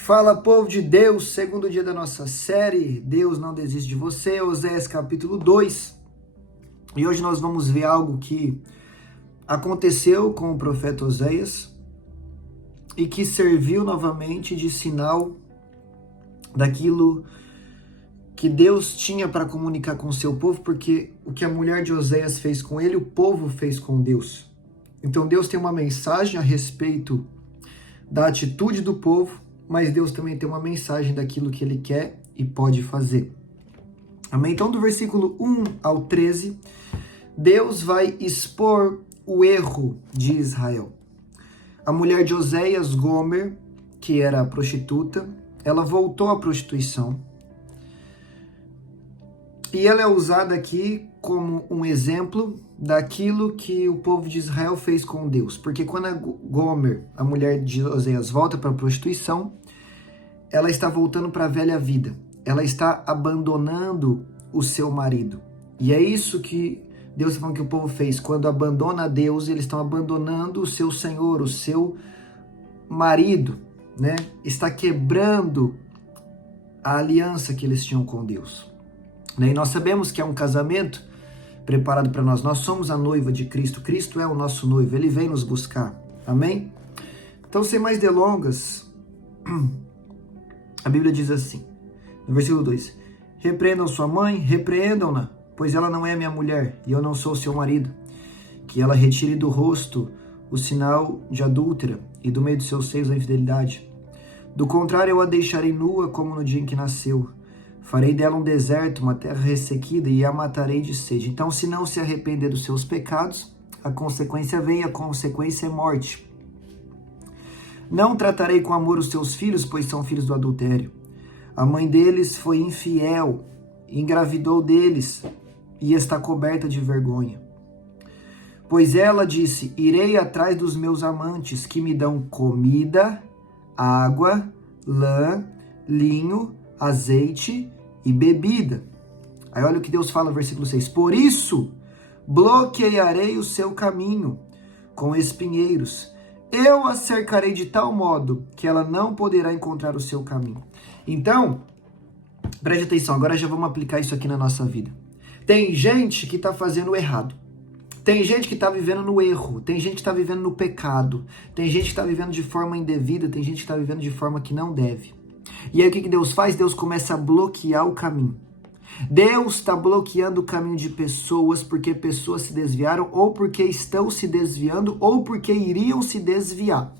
Fala, povo de Deus, segundo dia da nossa série, Deus não desiste de você, Oséias capítulo 2. E hoje nós vamos ver algo que aconteceu com o profeta Oséias e que serviu novamente de sinal daquilo que Deus tinha para comunicar com o seu povo, porque o que a mulher de Oséias fez com ele, o povo fez com Deus. Então Deus tem uma mensagem a respeito da atitude do povo, mas Deus também tem uma mensagem daquilo que Ele quer e pode fazer. Amém? Então, do versículo 1 ao 13, Deus vai expor o erro de Israel. A mulher de Oséias, Gomer, que era prostituta, ela voltou à prostituição. E ela é usada aqui como um exemplo daquilo que o povo de Israel fez com Deus. Porque quando a Gomer, a mulher de Oséias, volta para a prostituição, ela está voltando para a velha vida. Ela está abandonando o seu marido. E é isso que Deus está falando que o povo fez. Quando abandona a Deus, eles estão abandonando o seu Senhor, o seu marido, né? Está quebrando a aliança que eles tinham com Deus. E nós sabemos que é um casamento preparado para nós. Nós somos a noiva de Cristo. Cristo é o nosso noivo. Ele vem nos buscar. Amém? Então, sem mais delongas, a Bíblia diz assim, no versículo 2: Repreendam sua mãe, repreendam-na, pois ela não é minha mulher e eu não sou seu marido. Que ela retire do rosto o sinal de adúltera e do meio dos seus seios a infidelidade. Do contrário, eu a deixarei nua como no dia em que nasceu. Farei dela um deserto, uma terra ressequida, e a matarei de sede. Então, se não se arrepender dos seus pecados, a consequência vem, a consequência é morte. Não tratarei com amor os seus filhos, pois são filhos do adultério. A mãe deles foi infiel, engravidou deles, e está coberta de vergonha. Pois ela disse: irei atrás dos meus amantes, que me dão comida, água, lã, linho, azeite e bebida. Aí olha o que Deus fala no versículo 6. Por isso, bloquearei o seu caminho com espinheiros. Eu a cercarei de tal modo que ela não poderá encontrar o seu caminho. Então, preste atenção, agora já vamos aplicar isso aqui na nossa vida. Tem gente que está fazendo o errado. Tem gente que está vivendo no erro, tem gente que está vivendo no pecado, tem gente que está vivendo de forma indevida, tem gente que está vivendo de forma que não deve. E aí o que Deus faz? Deus começa a bloquear o caminho. Deus está bloqueando o caminho de pessoas porque pessoas se desviaram, ou porque estão se desviando, ou porque iriam se desviar.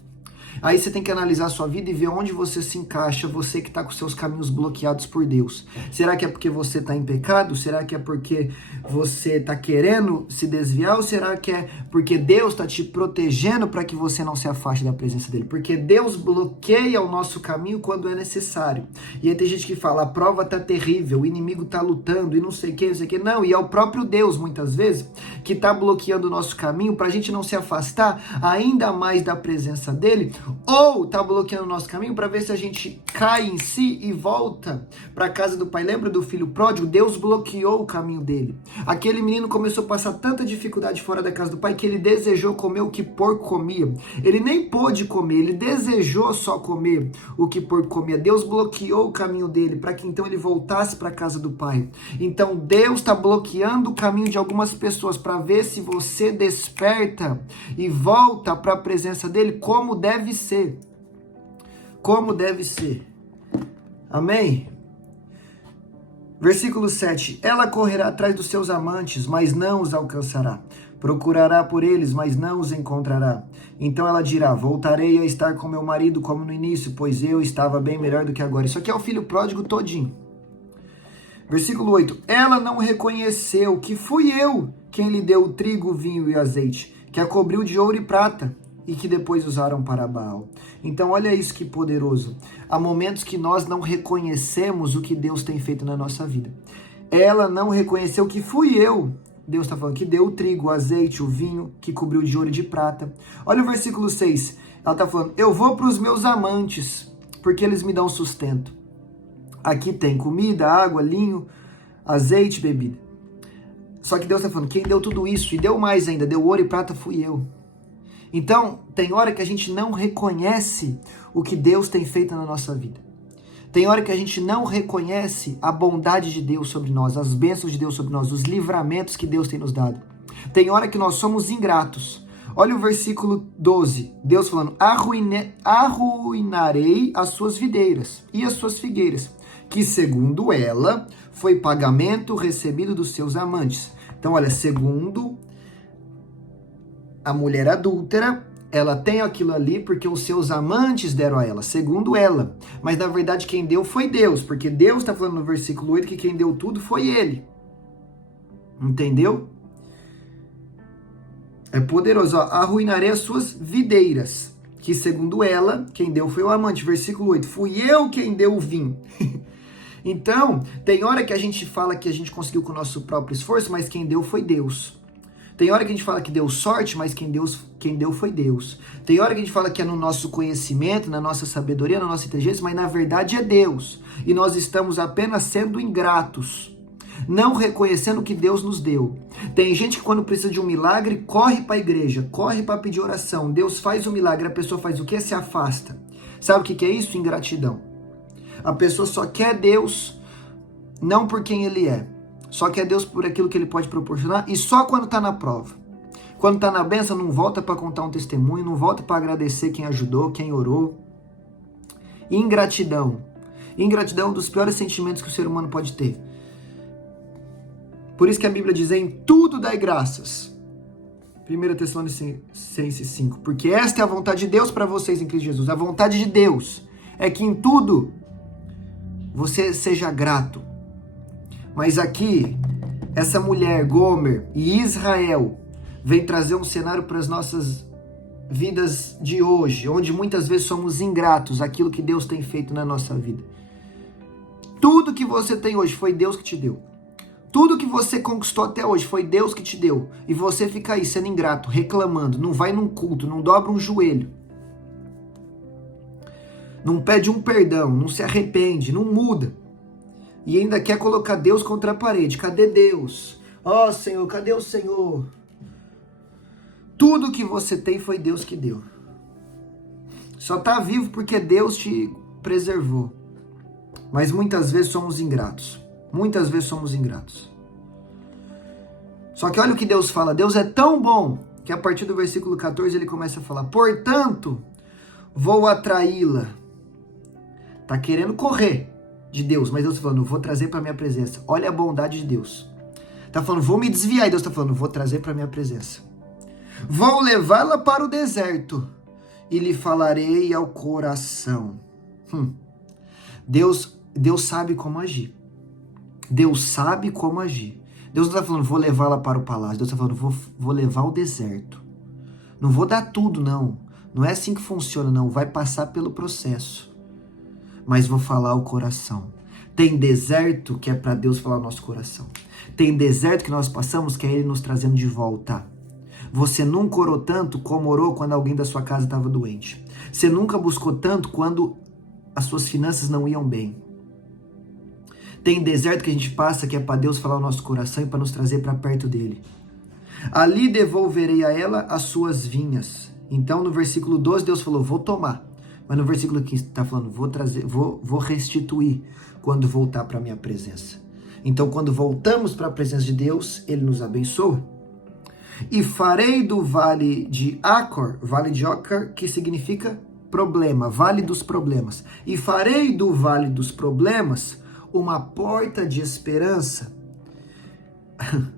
Aí você tem que analisar a sua vida e ver onde você se encaixa, você que está com seus caminhos bloqueados por Deus. Será que é porque você está em pecado? Será que é porque você está querendo se desviar? Ou será que é porque Deus está te protegendo para que você não se afaste da presença dele? Porque Deus bloqueia o nosso caminho quando é necessário. E aí tem gente que fala, a prova está terrível, o inimigo está lutando e não sei o que, não sei o que. Não, e é o próprio Deus, muitas vezes, que está bloqueando o nosso caminho para a gente não se afastar ainda mais da presença dele, ou tá bloqueando o nosso caminho para ver se a gente cai em si e volta para a casa do pai. Lembra do filho pródigo? Deus bloqueou o caminho dele. Aquele menino começou a passar tanta dificuldade fora da casa do pai que ele desejou comer o que porco comia. Ele nem pôde comer, ele desejou só comer o que porco comia. Deus bloqueou o caminho dele para que então ele voltasse para a casa do pai. Então Deus está bloqueando o caminho de algumas pessoas para ver se você desperta e volta para a presença dele como deve ser. Como deve ser. Amém? Versículo 7. Ela correrá atrás dos seus amantes, mas não os alcançará. Procurará por eles, mas não os encontrará. Então ela dirá, voltarei a estar com meu marido como no início, pois eu estava bem melhor do que agora. Isso aqui é o filho pródigo todinho. Versículo 8. Ela não reconheceu que fui eu quem lhe deu o trigo, o vinho e o azeite, que a cobriu de ouro e prata, e que depois usaram para Baal. Então olha isso que poderoso. Há momentos que nós não reconhecemos o que Deus tem feito na nossa vida. Ela não reconheceu que fui eu, Deus está falando, que deu o trigo, o azeite, o vinho, que cobriu de ouro e de prata. Olha o versículo 6. Ela está falando, eu vou para os meus amantes, porque eles me dão sustento. Aqui tem comida, água, linho, azeite, bebida. Só que Deus está falando, quem deu tudo isso, e deu mais ainda, deu ouro e prata, fui eu. Então, tem hora que a gente não reconhece o que Deus tem feito na nossa vida. Tem hora que a gente não reconhece a bondade de Deus sobre nós, as bênçãos de Deus sobre nós, os livramentos que Deus tem nos dado. Tem hora que nós somos ingratos. Olha o versículo 12, Deus falando, arruinarei as suas videiras e as suas figueiras, que segundo ela foi pagamento recebido dos seus amantes. Então, olha, segundo a mulher adúltera, ela tem aquilo ali porque os seus amantes deram a ela, segundo ela. Mas na verdade quem deu foi Deus, porque Deus está falando no versículo 8 que quem deu tudo foi ele. Entendeu? É poderoso. Ó, arruinarei as suas videiras, que segundo ela, quem deu foi o amante. Versículo 8, fui eu quem deu o vinho. Então, tem hora que a gente fala que a gente conseguiu com o nosso próprio esforço, mas quem deu foi Deus. Tem hora que a gente fala que deu sorte, mas quem deu foi Deus. Tem hora que a gente fala que é no nosso conhecimento, na nossa sabedoria, na nossa inteligência, mas na verdade é Deus. E nós estamos apenas sendo ingratos, não reconhecendo o que Deus nos deu. Tem gente que quando precisa de um milagre, corre para a igreja, corre para pedir oração. Deus faz o milagre, a pessoa faz o quê? Se afasta. Sabe o que é isso? Ingratidão. A pessoa só quer Deus, não por quem Ele é. Só quer Deus por aquilo que Ele pode proporcionar e só quando está na prova. Quando está na bênção, não volta para contar um testemunho, não volta para agradecer quem ajudou, quem orou. Ingratidão. Ingratidão é um dos piores sentimentos que o ser humano pode ter. Por isso que a Bíblia diz, em tudo dai graças. 1 Tessalonicenses 5. Porque esta é a vontade de Deus para vocês em Cristo Jesus. A vontade de Deus é que em tudo você seja grato. Mas aqui, essa mulher, Gomer e Israel, vem trazer um cenário para as nossas vidas de hoje, onde muitas vezes somos ingratos àquilo que Deus tem feito na nossa vida. Tudo que você tem hoje foi Deus que te deu. Tudo que você conquistou até hoje foi Deus que te deu. E você fica aí sendo ingrato, reclamando, não vai num culto, não dobra um joelho. Não pede um perdão, não se arrepende, não muda. E ainda quer colocar Deus contra a parede. Cadê Deus? Ó, Senhor, cadê o Senhor? Tudo que você tem foi Deus que deu. Só está vivo porque Deus te preservou. Mas muitas vezes somos ingratos. Muitas vezes somos ingratos. Só que olha o que Deus fala. Deus é tão bom que a partir do versículo 14 ele começa a falar. Portanto, vou atraí-la. Está querendo correr de Deus, mas Deus está falando, vou trazer para minha presença. Olha a bondade de Deus. Está falando, vou me desviar. E Deus está falando, vou trazer para minha presença. Vou levá-la para o deserto e lhe falarei ao coração. Deus sabe como agir. Deus sabe como agir. Deus não está falando, vou levá-la para o palácio. Deus está falando, vou levar ao deserto. Não vou dar tudo, não. Não é assim que funciona, não. Vai passar pelo processo. Mas vou falar o coração. Tem deserto que é para Deus falar o nosso coração. Tem deserto que nós passamos que é Ele nos trazendo de volta. Você nunca orou tanto como orou quando alguém da sua casa estava doente. Você nunca buscou tanto quando as suas finanças não iam bem. Tem deserto que a gente passa que é para Deus falar o nosso coração e para nos trazer para perto dele. Ali devolverei a ela as suas vinhas. Então no versículo 12 Deus falou, vou tomar. Mas no versículo 15 está falando, vou restituir quando voltar para a minha presença. Então quando voltamos para a presença de Deus, Ele nos abençoa. E farei do vale de Acor, que significa problema, vale dos problemas. E farei do vale dos problemas uma porta de esperança.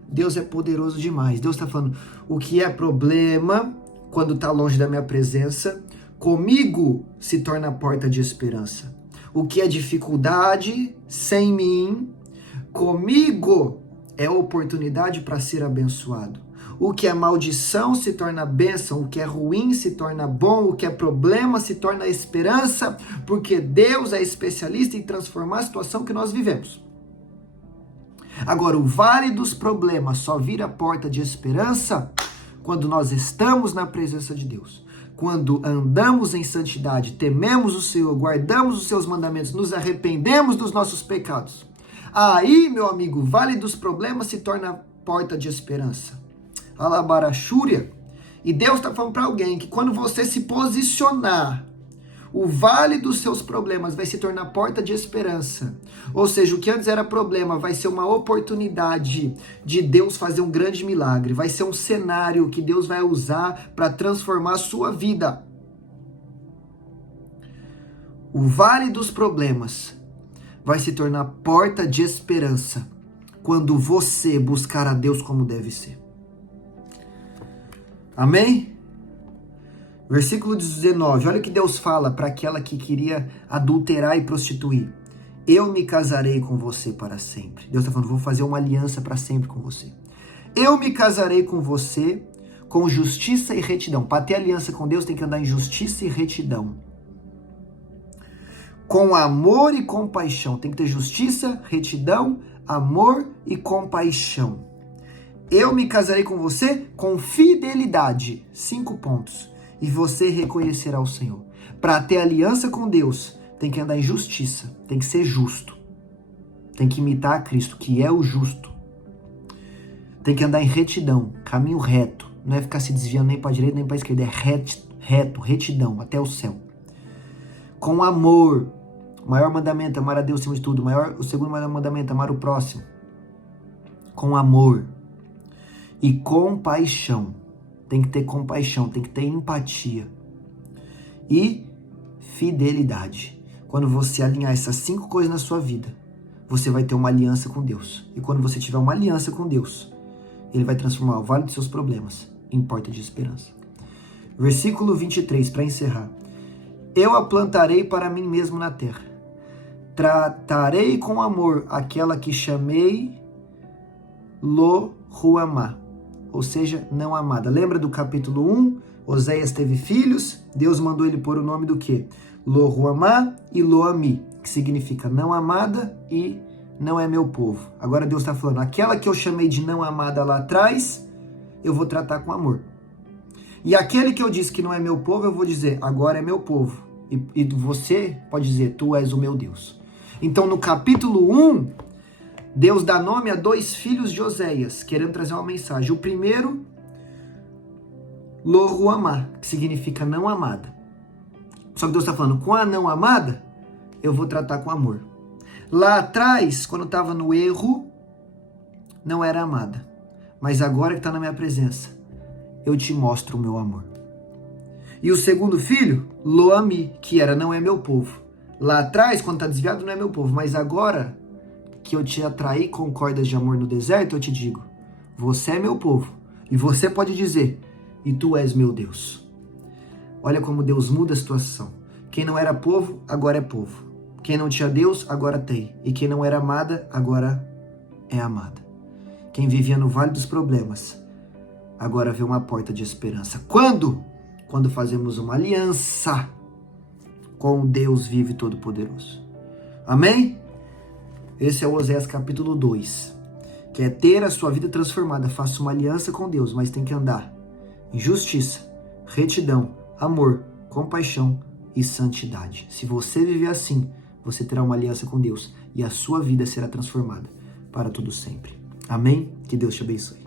Deus é poderoso demais. Deus está falando, o que é problema, quando está longe da minha presença, comigo se torna porta de esperança. O que é dificuldade, sem mim, comigo é oportunidade para ser abençoado. O que é maldição se torna bênção, o que é ruim se torna bom, o que é problema se torna esperança, porque Deus é especialista em transformar a situação que nós vivemos. Agora, o vale dos problemas só vira porta de esperança quando nós estamos na presença de Deus. Quando andamos em santidade, tememos o Senhor, guardamos os seus mandamentos, nos arrependemos dos nossos pecados. Aí, meu amigo, o vale dos problemas se torna porta de esperança. Alabarachúria. E Deus está falando para alguém que quando você se posicionar, o vale dos seus problemas vai se tornar porta de esperança. Ou seja, o que antes era problema vai ser uma oportunidade de Deus fazer um grande milagre. Vai ser um cenário que Deus vai usar para transformar a sua vida. O vale dos problemas vai se tornar porta de esperança quando você buscar a Deus como deve ser. Amém? Versículo 19, olha o que Deus fala para aquela que queria adulterar e prostituir. Eu me casarei com você para sempre. Deus está falando, vou fazer uma aliança para sempre com você. Eu me casarei com você com justiça e retidão. Para ter aliança com Deus tem que andar em justiça e retidão. Com amor e compaixão. Tem que ter justiça, retidão, amor e compaixão. Eu me casarei com você com fidelidade. 5 pontos. E você reconhecerá o Senhor. Para ter aliança com Deus, tem que andar em justiça, tem que ser justo. Tem que imitar a Cristo, que é o justo. Tem que andar em retidão, caminho reto. Não é ficar se desviando nem para a direita nem para a esquerda, é reto, retidão, até o céu. Com amor. O maior mandamento é amar a Deus acima de tudo. O segundo maior mandamento é amar o próximo. Com amor. E compaixão. Tem que ter compaixão, tem que ter empatia. E fidelidade. Quando você alinhar essas 5 coisas na sua vida, você vai ter uma aliança com Deus. E quando você tiver uma aliança com Deus, Ele vai transformar o vale dos seus problemas em porta de esperança. Versículo 23, para encerrar. Eu a plantarei para mim mesmo na terra. Tratarei com amor aquela que chamei Lo-Ruamá. Ou seja, não amada. Lembra do capítulo 1? Oséias teve filhos, Deus mandou ele pôr o nome do quê? Lo-Ruamá e Lo-Ami, que significa não amada e não é meu povo. Agora Deus está falando, aquela que eu chamei de não amada lá atrás, eu vou tratar com amor. E aquele que eu disse que não é meu povo, eu vou dizer, agora é meu povo. E você pode dizer, tu és o meu Deus. Então no capítulo 1, Deus dá nome a 2 filhos de Oséias, querendo trazer uma mensagem. O primeiro, Lo-Ruamá, que significa não amada. Só que Deus está falando, com a não amada, eu vou tratar com amor. Lá atrás, quando estava no erro, não era amada. Mas agora que está na minha presença, eu te mostro o meu amor. E o segundo filho, Lo-Ami, que era não é meu povo. Lá atrás, quando está desviado, não é meu povo. Mas agora que eu te atraí com cordas de amor no deserto, eu te digo, você é meu povo. E você pode dizer, e tu és meu Deus. Olha como Deus muda a situação. Quem não era povo, agora é povo. Quem não tinha Deus, agora tem. E quem não era amada, agora é amada. Quem vivia no vale dos problemas, agora vê uma porta de esperança. Quando? Quando fazemos uma aliança com o Deus vivo e todo-poderoso. Amém? Esse é o Oséias capítulo 2. Quer ter a sua vida transformada, faça uma aliança com Deus, mas tem que andar em justiça, retidão, amor, compaixão e santidade. Se você viver assim, você terá uma aliança com Deus e a sua vida será transformada para todo sempre. Amém? Que Deus te abençoe.